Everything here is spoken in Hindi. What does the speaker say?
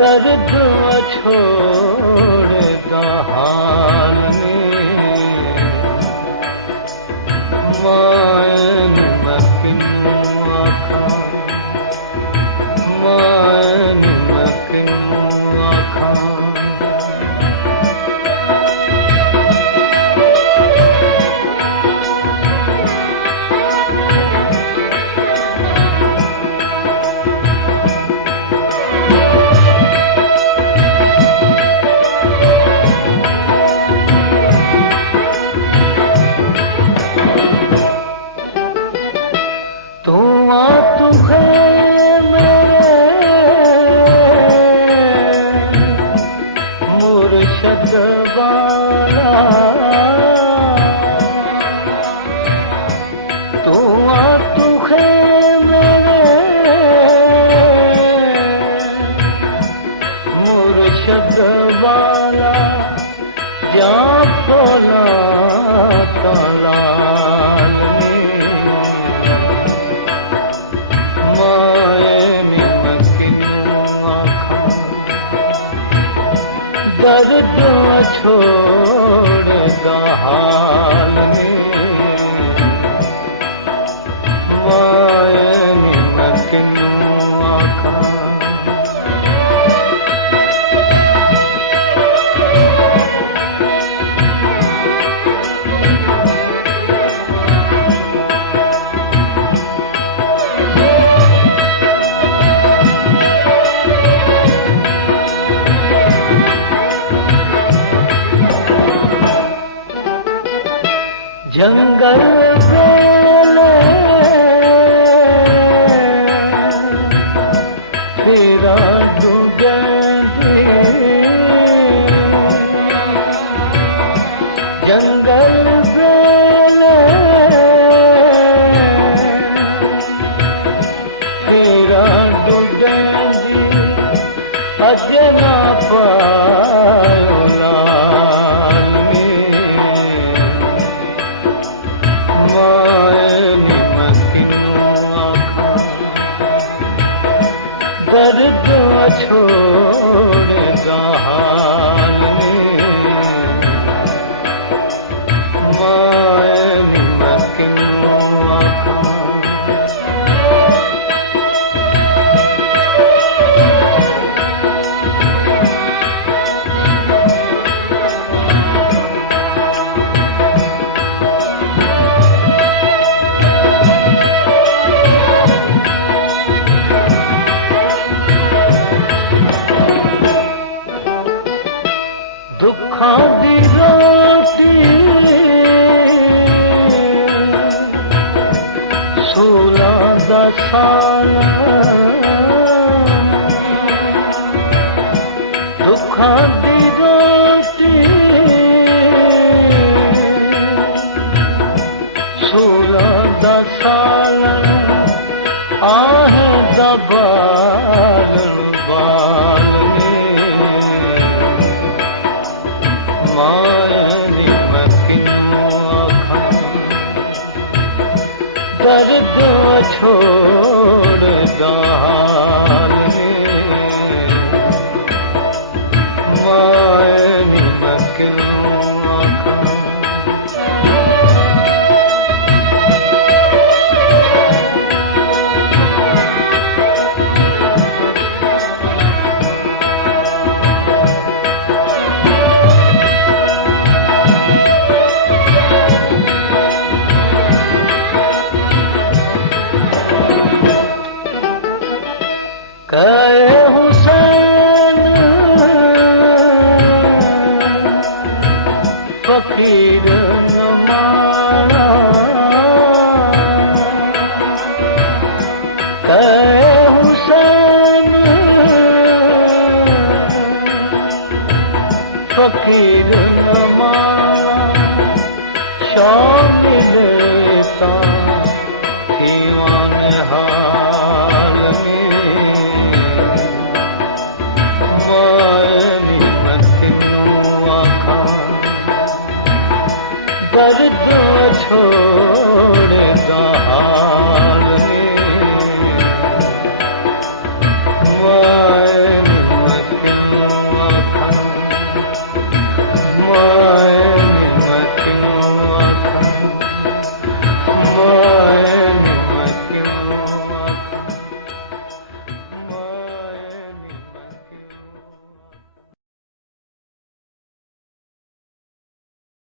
दर्द छोड़ दहाल में मायन मकिनू आखा मायन मकिनू आखा दर्द छोड़ दहाल में मायन मकिनू आखा जंगल वेले तेरा डूबेगी जंगल वेले तेरा डूबेगी अजना पायो दर्द छोड़ दहाल में मायन मकिनू आखा खाती रोटी सोला दसाल दुखाती रोटी सोला दसाल आहे दबाल बाल दर्द छोड़ दहाल में मायन मकिनू आखा हुसैन फकीर नमाया हुसैन फकीर नमाया राम